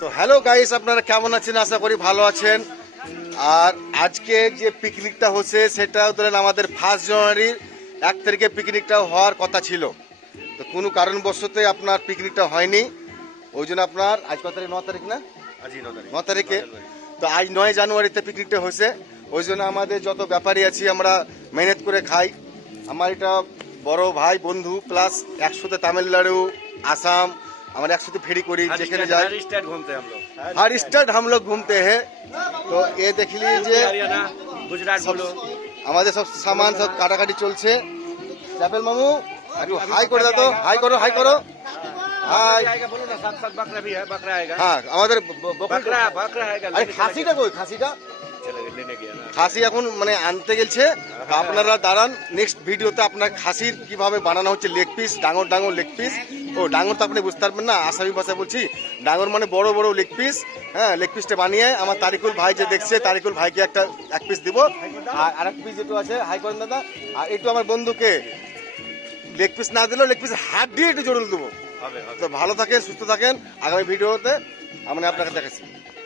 তো hello guys, আপনারা কেমন আছেন? আশা করি ভালো আছেন। আর আজকে যে পিকনিকটা হচ্ছে সেটা ধরেন আমাদের 1 জানুয়ারির 1 তারিখে পিকনিকটা হওয়ার কথা ছিল। তো কোনো কারণবশত আপনার পিকনিকটা হয়নি। ওই জন্য আপনার আজ কত তারিখ? 9 তারিখ না? আজই 9 তারিখে। তো আজ 9 জানুয়ারিতে পিকনিকটা হয়েছে। ওই জন্য আমাদের যত ব্যাপারী আছি আমরা মেহনত করে খাই। আমার এটা বড় ভাই বন্ধু প্লাস 100তে তামিলনাড়ু আসাম আমরা একসাথে ফেরি করি, যেখানে যাই हर स्टेट हम लोग घूमते हैं। तो ये देख लीजिए गुजरात बोलो আমাদের সব সামান সব কাটাকাটি চলছে। চ্যাপেল মামু একটু হাই করে দাও তো, হাই করো হাই করো হাই। आएगा बोलो ना, साथ साथ बकरा भी है, बकरा आएगा। হ্যাঁ আমাদের बकरा बकरा आएगा। আরে খাসিটা কই? খাসিটা चले लेने गया ना। খাসি এখন মানে আনতে গেছে। তো আপনারা দাঁড়ান, নেক্সট ভিডিওতে আপনার খাসির কিভাবে বানানো হচ্ছে লেগ পিস, ডাঙর ডাঙর লেগ পিস। ও ডাঙর তো আপনি বুঝতে পারবেন না, আসামি ভাষায় বলছি ডাঙর মানে বড় বড় লেগ পিস। হ্যাঁ, লেগ পিসটা বানিয়ে আমার তারিকুল ভাই যে দেখছে, তারিকুল ভাইকে এক পিস দিব। আর আরেক পিস যেটু আছে হাই করেন দাদা। আর একটু আমার বন্ধুকে লেগ পিস না দিলেও লেগ পিস হাত দিয়ে একটু জড়িয়ে দেবো। তো ভালো থাকেন, সুস্থ থাকেন। আগামী ভিডিওতে আমরা আপনাকে দেখাচ্ছি।